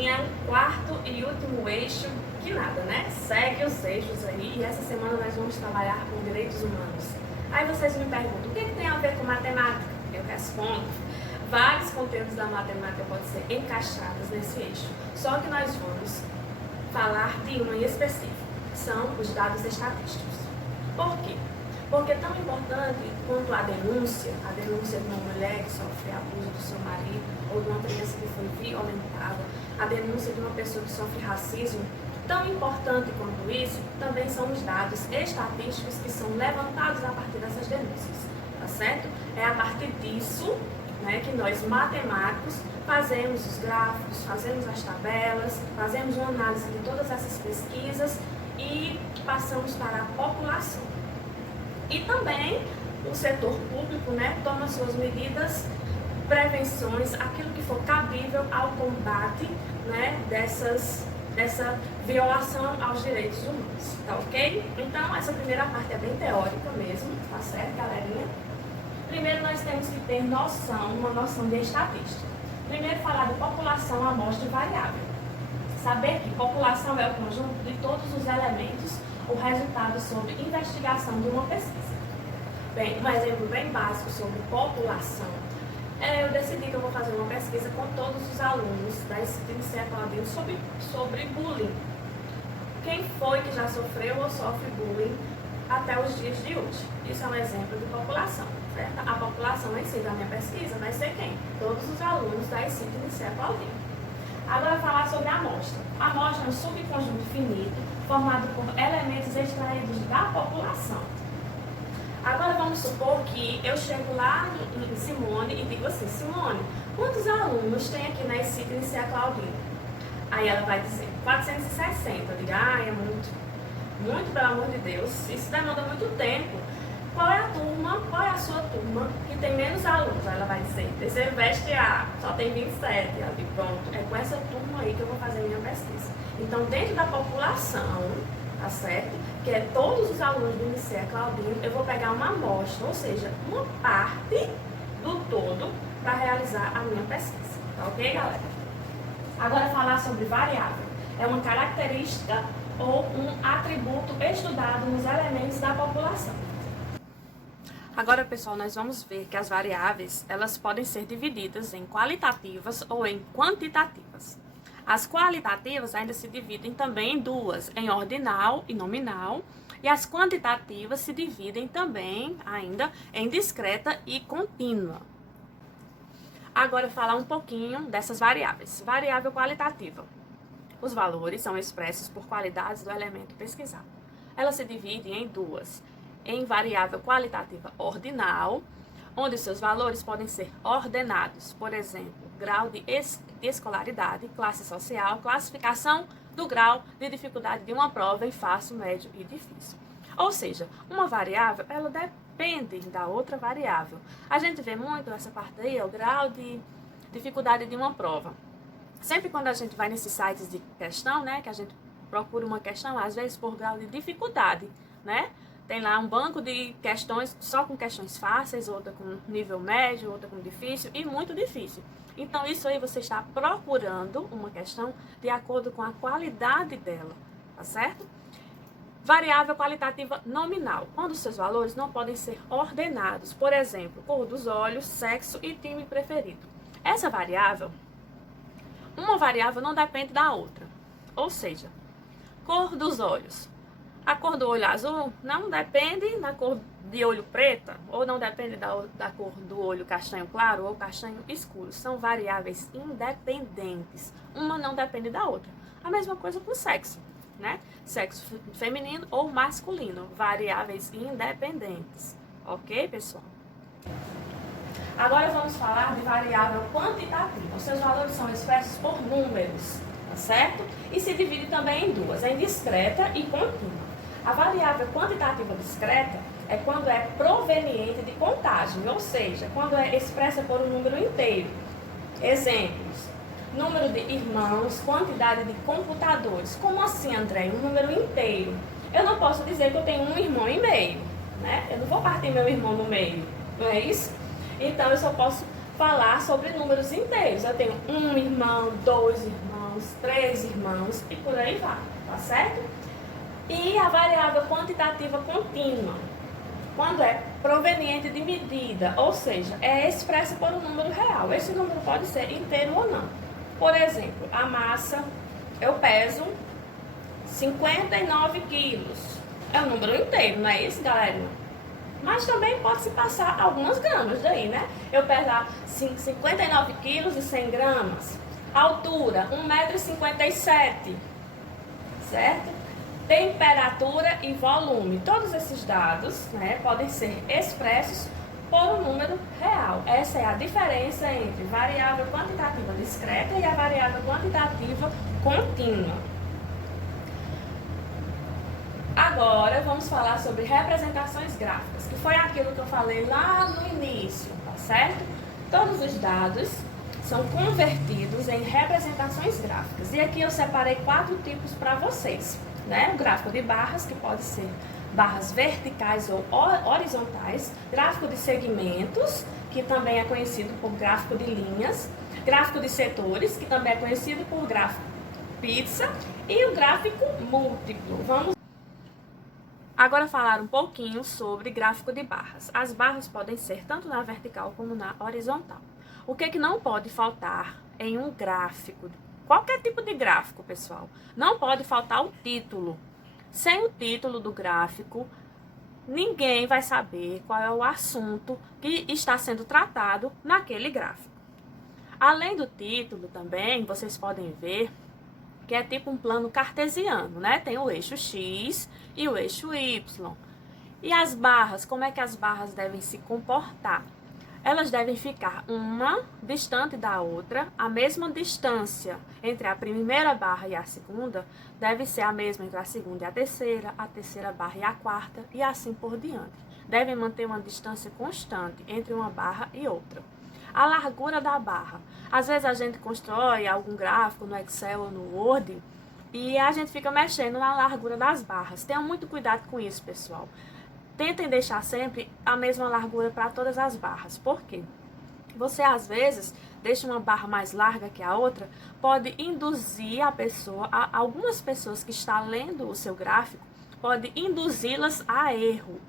galerinha, quarto e último eixo, que nada, né? Segue os eixos aí e essa semana nós vamos trabalhar com direitos humanos. Aí vocês me perguntam, o que tem a ver com matemática? Eu respondo, vários conteúdos da matemática podem ser encaixados nesse eixo, só que nós vamos falar de uma em específico, que são os dados estatísticos. Por quê? Porque é tão importante quanto a denúncia de uma mulher que sofre abuso do seu marido, ou de uma criança que foi violentada, a denúncia de uma pessoa que sofre racismo, tão importante quanto isso, também são os dados estatísticos que são levantados a partir dessas denúncias, tá certo? É a partir disso, né, que nós matemáticos fazemos os gráficos, fazemos as tabelas, fazemos uma análise de todas essas pesquisas e passamos para a população. E também o setor público, né, toma suas medidas, prevenções, aquilo que for cabível ao combate, né, dessa violação aos direitos humanos, tá ok? Então, essa primeira parte é bem teórica mesmo, tá certo, galerinha? Primeiro, nós temos que ter uma noção de estatística. Primeiro, falar de população, amostra e variável. Saber que população é o conjunto de todos os elementos, o resultado sobre investigação de uma pesquisa. Bem, um exemplo bem básico sobre população. Eu decidi que eu vou fazer uma pesquisa com todos os alunos da Iniciativa Claudinho sobre bullying. Quem foi que já sofreu ou sofre bullying até os dias de hoje? Isso é um exemplo de população, certo? A população em si da minha pesquisa vai ser quem? Todos os alunos da Iniciativa Claudinho. Agora, falar sobre a amostra. A amostra é um subconjunto finito formado por elementos extraídos da população. Agora, vamos supor que eu chego lá em Simone e digo assim, Simone, quantos alunos tem aqui na Iniciativa Claudinho? Aí ela vai dizer, 460. Eu digo, é muito, pelo amor de Deus, isso demanda muito tempo. Qual é a sua turma que tem menos alunos? Aí ela vai dizer, terceiro bimestre A, só tem 27. Ela diz, pronto, é com essa turma aí que eu vou fazer minha pesquisa. Então, dentro da população, tá certo? Que é todos os alunos do Liceu Claudinho, eu vou pegar uma amostra, ou seja, uma parte do todo para realizar a minha pesquisa. Tá ok, galera? Agora, falar sobre variável. É uma característica ou um atributo estudado nos elementos da população. Agora, pessoal, nós vamos ver que as variáveis, elas podem ser divididas em qualitativas ou em quantitativas. As qualitativas ainda se dividem também em duas, em ordinal e nominal, e as quantitativas se dividem também ainda em discreta e contínua. Agora, falar um pouquinho dessas variáveis. Variável qualitativa. Os valores são expressos por qualidades do elemento pesquisado. Elas se dividem em duas, em variável qualitativa ordinal, onde seus valores podem ser ordenados, por exemplo, grau de escolaridade, classe social, classificação do grau de dificuldade de uma prova em fácil, médio e difícil. Ou seja, uma variável, ela depende da outra variável. A gente vê muito essa parte aí, o grau de dificuldade de uma prova. Sempre quando a gente vai nesses sites de questão, né, que a gente procura uma questão, às vezes por grau de dificuldade, né? Tem lá um banco de questões, só com questões fáceis, outra com nível médio, outra com difícil e muito difícil. Então, isso aí você está procurando uma questão de acordo com a qualidade dela, tá certo? Variável qualitativa nominal, quando seus valores não podem ser ordenados. Por exemplo, cor dos olhos, sexo e time preferido. Essa variável, uma variável não depende da outra. Ou seja, cor dos olhos. A cor do olho azul não depende da cor de olho preta, ou não depende da cor do olho castanho claro ou castanho escuro. São variáveis independentes. Uma não depende da outra. A mesma coisa com o sexo, né? Sexo feminino ou masculino. Variáveis independentes. Ok, pessoal? Agora vamos falar de variável quantitativa. Os seus valores são expressos por números, tá certo? E se divide também em duas, em discreta e contínua. A variável quantitativa discreta é quando é proveniente de contagem, ou seja, quando é expressa por um número inteiro. Exemplos: número de irmãos, quantidade de computadores. Como assim, André? Um número inteiro. Eu não posso dizer que eu tenho um irmão e meio, né? Eu não vou partir meu irmão no meio, não é isso? Então, eu só posso falar sobre números inteiros. Eu tenho um irmão, dois irmãos, irmãos, 3 irmãos e por aí vai, tá certo? E a variável quantitativa contínua, quando é proveniente de medida, ou seja, é expressa por um número real. Esse número pode ser inteiro ou não. Por exemplo, a massa, eu peso 59 quilos. É um número inteiro, não é isso, galerinha? Mas também pode se passar algumas gramas daí, né? Eu pesar 59 quilos e 100 gramas. Altura, 1,57 m, certo? Temperatura e volume. Todos esses dados, né, podem ser expressos por um número real. Essa é a diferença entre variável quantitativa discreta e a variável quantitativa contínua. Agora vamos falar sobre representações gráficas, que foi aquilo que eu falei lá no início, tá certo? Todos os dados são convertidos em representações gráficas. E aqui eu separei 4 tipos para vocês, né? O gráfico de barras, que pode ser barras verticais ou horizontais, gráfico de segmentos, que também é conhecido por gráfico de linhas, gráfico de setores, que também é conhecido por gráfico pizza, e o gráfico múltiplo. Vamos agora falar um pouquinho sobre gráfico de barras. As barras podem ser tanto na vertical como na horizontal. O que não pode faltar em um gráfico, qualquer tipo de gráfico, pessoal, não pode faltar o título. Sem o título do gráfico, ninguém vai saber qual é o assunto que está sendo tratado naquele gráfico. Além do título também, vocês podem ver que é tipo um plano cartesiano, né? Tem o eixo X e o eixo Y. E as barras, como é que as barras devem se comportar? Elas devem ficar uma distante da outra, a mesma distância entre a primeira barra e a segunda deve ser a mesma entre a segunda e a terceira barra e a quarta, e assim por diante. Devem manter uma distância constante entre uma barra e outra. A largura da barra. Às vezes a gente constrói algum gráfico no Excel ou no Word e a gente fica mexendo na largura das barras. Tenham muito cuidado com isso, pessoal. Tentem deixar sempre a mesma largura para todas as barras. Por quê? Você, às vezes, deixa uma barra mais larga que a outra, pode induzir a pessoa, algumas pessoas que estão lendo o seu gráfico, pode induzi-las a erro.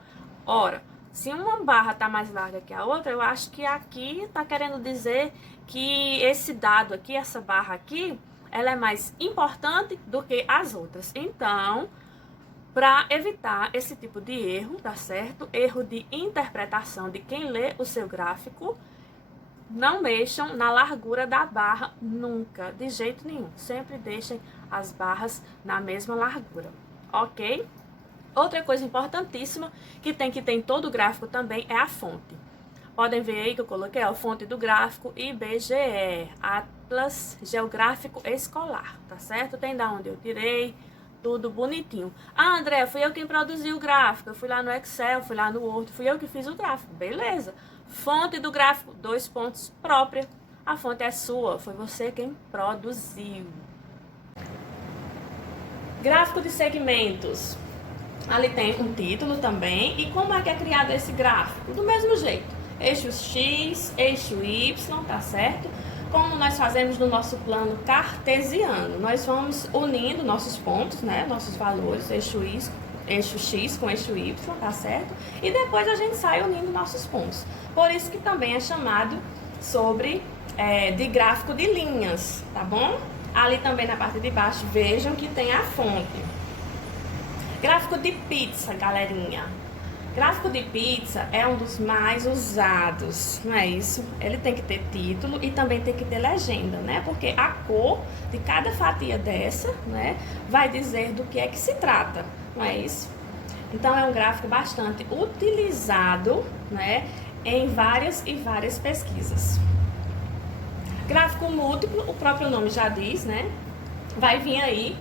Ora, se uma barra está mais larga que a outra, eu acho que aqui está querendo dizer que esse dado aqui, essa barra aqui, ela é mais importante do que as outras. Então, para evitar esse tipo de erro, tá certo? Erro de interpretação de quem lê o seu gráfico, não mexam na largura da barra nunca, de jeito nenhum. Sempre deixem as barras na mesma largura, ok? Outra coisa importantíssima que tem em todo o gráfico também é a fonte. Podem ver aí que eu coloquei a fonte do gráfico IBGE, Atlas Geográfico Escolar, tá certo? Tem da onde eu tirei, tudo bonitinho. Ah, André, fui eu quem produziu o gráfico, eu fui lá no Excel, fui lá no Word, fui eu que fiz o gráfico, beleza. Fonte do gráfico, 2 pontos, própria. A fonte é sua, foi você quem produziu. Gráfico de segmentos. Ali tem um título também. E como é que é criado esse gráfico? Do mesmo jeito. Eixo X, eixo Y, tá certo? Como nós fazemos no nosso plano cartesiano. Nós vamos unindo nossos pontos, né? Nossos valores, eixo X com eixo Y, tá certo? E depois a gente sai unindo nossos pontos. Por isso que também é chamado de gráfico de linhas, tá bom? Ali também na parte de baixo, vejam que tem a fonte. Gráfico de pizza, galerinha. Gráfico de pizza é um dos mais usados, não é isso? Ele tem que ter título e também tem que ter legenda, né? Porque a cor de cada fatia dessa, né, vai dizer do que é que se trata, não é isso? Então é um gráfico bastante utilizado, né, em várias e várias pesquisas. Gráfico múltiplo, o próprio nome já diz, né? Vai vir aí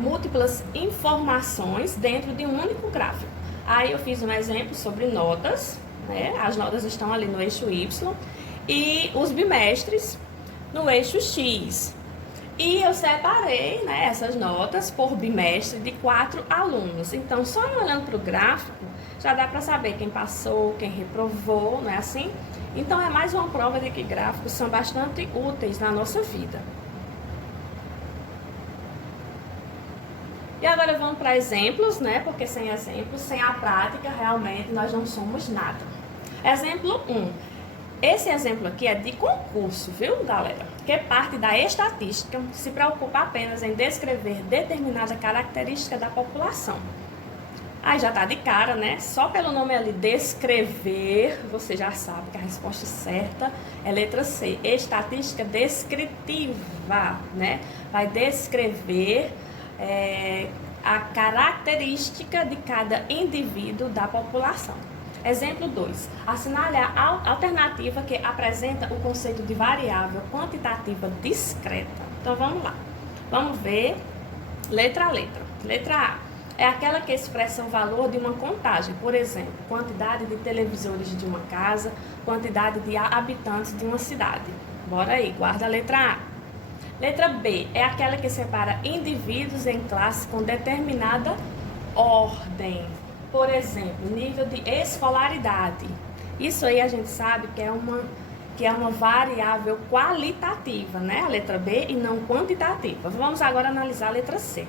múltiplas informações dentro de um único gráfico. Aí eu fiz um exemplo sobre notas, né? As notas estão ali no eixo Y e os bimestres no eixo X. E eu separei, né, essas notas por bimestre de 4 alunos. Então, só olhando para o gráfico, já dá para saber quem passou, quem reprovou, não é assim? Então, é mais uma prova de que gráficos são bastante úteis na nossa vida. E agora vamos para exemplos, né? Porque sem exemplos, sem a prática, realmente nós não somos nada. Exemplo 1. Esse exemplo aqui é de concurso, viu, galera? Que parte da estatística se preocupa apenas em descrever determinada característica da população. Aí já tá de cara, né? Só pelo nome ali, descrever, você já sabe que a resposta certa é letra C. Estatística descritiva, né? Vai descrever a característica de cada indivíduo da população. Exemplo 2. Assinale a alternativa que apresenta o conceito de variável quantitativa discreta. Então vamos lá. Vamos ver letra a letra. Letra A é aquela que expressa o valor de uma contagem, por exemplo, quantidade de televisores de uma casa, quantidade de habitantes de uma cidade. Bora aí, guarda a letra A. Letra B é aquela que separa indivíduos em classe com determinada ordem. Por exemplo, nível de escolaridade. Isso aí a gente sabe que é uma variável qualitativa, né? A letra B e não quantitativa. Vamos agora analisar a letra C.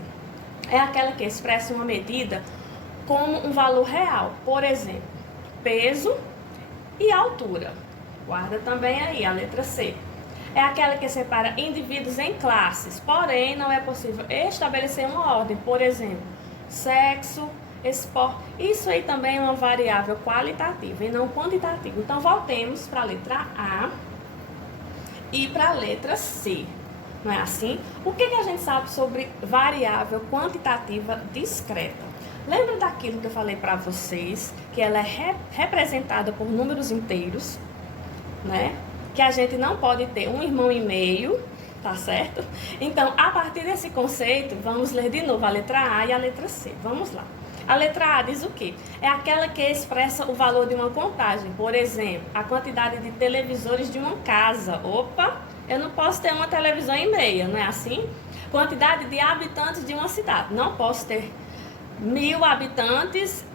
É aquela que expressa uma medida como um valor real. Por exemplo, peso e altura. Guarda também aí a letra C. É aquela que separa indivíduos em classes, porém não é possível estabelecer uma ordem. Por exemplo, sexo, esporte. Isso aí também é uma variável qualitativa e não quantitativa. Então, voltemos para a letra A e para a letra C. Não é assim? O que a gente sabe sobre variável quantitativa discreta? Lembra daquilo que eu falei para vocês, que ela é representada por números inteiros, né? Que a gente não pode ter um irmão e meio, tá certo? Então, a partir desse conceito, vamos ler de novo a letra A e a letra C. Vamos lá. A letra A diz o quê? É aquela que expressa o valor de uma contagem. Por exemplo, a quantidade de televisores de uma casa. Opa, eu não posso ter uma televisão e meia, não é assim? Quantidade de habitantes de uma cidade. Não posso ter 1000 habitantes,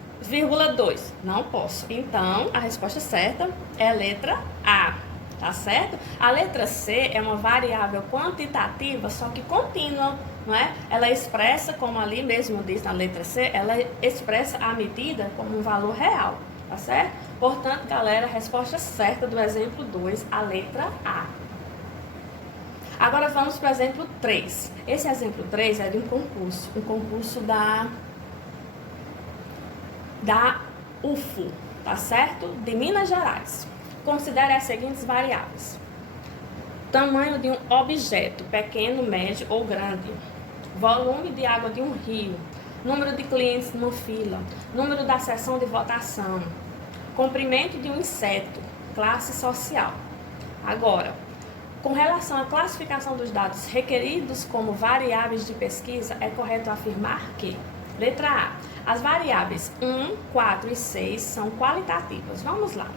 2. Não posso. Então, a resposta certa é a letra A. Tá certo? A letra C é uma variável quantitativa, só que contínua, não é? Ela expressa, como ali mesmo diz na letra C, ela expressa a medida como um valor real, tá certo? Portanto, galera, a resposta certa do exemplo 2, a letra A. Agora vamos para o exemplo 3. Esse exemplo 3 é de um concurso da UFO, tá certo? De Minas Gerais. Considere as seguintes variáveis: tamanho de um objeto, pequeno, médio ou grande, volume de água de um rio, número de clientes numa fila, número da sessão de votação, comprimento de um inseto, classe social. Agora, com relação à classificação dos dados requeridos como variáveis de pesquisa, é correto afirmar que, letra A, as variáveis 1, 4 e 6 são qualitativas. Vamos lá.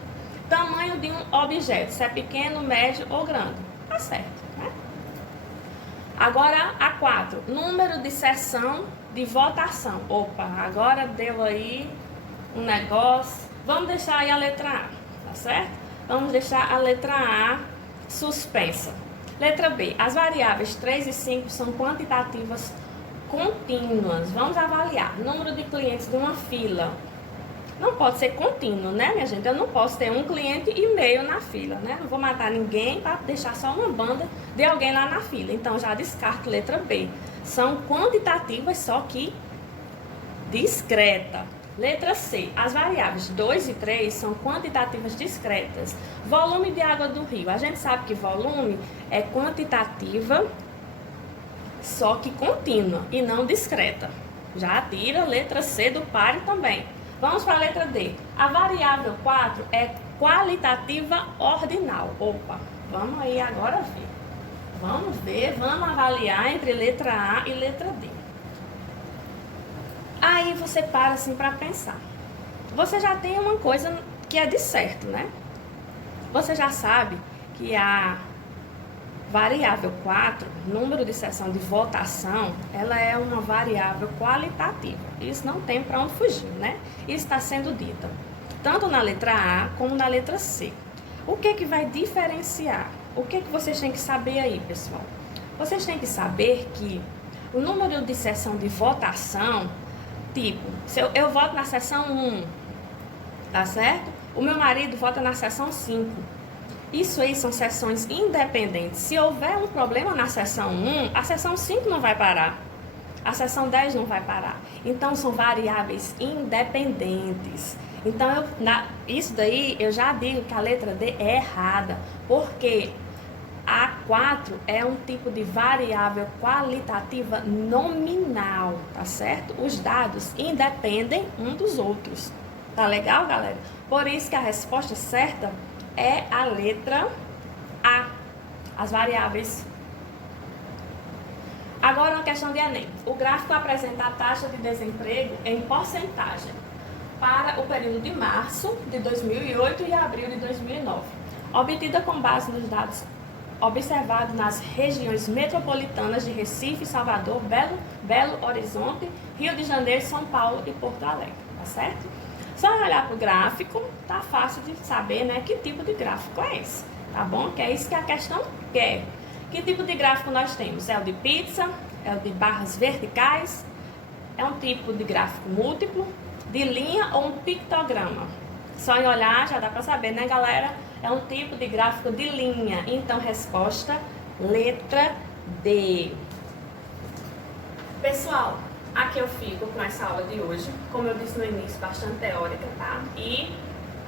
Tamanho de um objeto, se é pequeno, médio ou grande. Tá certo, né? Agora, a 4. Número de sessão de votação. Opa, agora deu aí um negócio. Vamos deixar aí a letra A, tá certo? Vamos deixar a letra A suspensa. Letra B. As variáveis 3 e 5 são quantitativas contínuas. Vamos avaliar. Número de clientes de uma fila. Não pode ser contínuo, né, minha gente? Eu não posso ter um cliente e meio na fila, né? Não vou matar ninguém para deixar só uma banda de alguém lá na fila. Então, já descarto letra B. São quantitativas, só que discreta. Letra C. As variáveis 2 e 3 são quantitativas discretas. Volume de água do rio. A gente sabe que volume é quantitativa, só que contínua e não discreta. Já tira letra C do páreo também. Vamos para a letra D. A variável 4 é qualitativa ordinal. Opa, vamos aí agora ver. Vamos ver, vamos avaliar entre letra A e letra D. Aí você para assim para pensar. Você já tem uma coisa que é de certo, né? Você já sabe que a variável 4, número de sessão de votação, ela é uma variável qualitativa. Isso não tem para onde fugir, né? Isso está sendo dito tanto na letra A como na letra C. O que vai diferenciar? O que vocês têm que saber aí, pessoal? Vocês têm que saber que O número de sessão de votação, tipo, se eu voto na sessão 1, tá certo? O meu marido vota na sessão 5. Isso aí são sessões independentes. Se houver um problema na sessão 1, a sessão 5 não vai parar. A sessão 10 não vai parar. Então, são variáveis independentes. Então, isso daí eu já digo que a letra D é errada, porque a 4 é um tipo de variável qualitativa nominal, tá certo? Os dados independem um dos outros. Tá legal, galera? Por isso que a resposta certa é a letra A, as variáveis. Agora, uma questão de Enem. O gráfico apresenta a taxa de desemprego em porcentagem para o período de março de 2008 e abril de 2009, obtida com base nos dados observados nas regiões metropolitanas de Recife, Salvador, Belo Horizonte, Rio de Janeiro, São Paulo e Porto Alegre, tá certo? Só olhar para o gráfico, tá fácil de saber, né, que tipo de gráfico é esse, tá bom? Que é isso que a questão quer. Que tipo de gráfico nós temos? É o de pizza? É o de barras verticais? É um tipo de gráfico múltiplo? De linha ou um pictograma? Só em olhar já dá para saber, né, galera? É um tipo de gráfico de linha. Então, resposta, letra D. Pessoal, aqui eu fico com essa aula de hoje. Como eu disse no início, bastante teórica, tá? E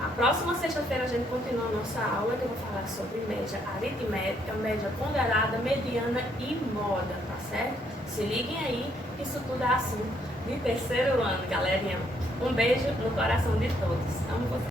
a próxima sexta-feira a gente continua a nossa aula, que eu vou falar sobre média aritmética, média ponderada, mediana e moda, tá certo? Se liguem aí, que isso tudo é assunto de terceiro ano, galerinha. Um beijo no coração de todos. Amo vocês.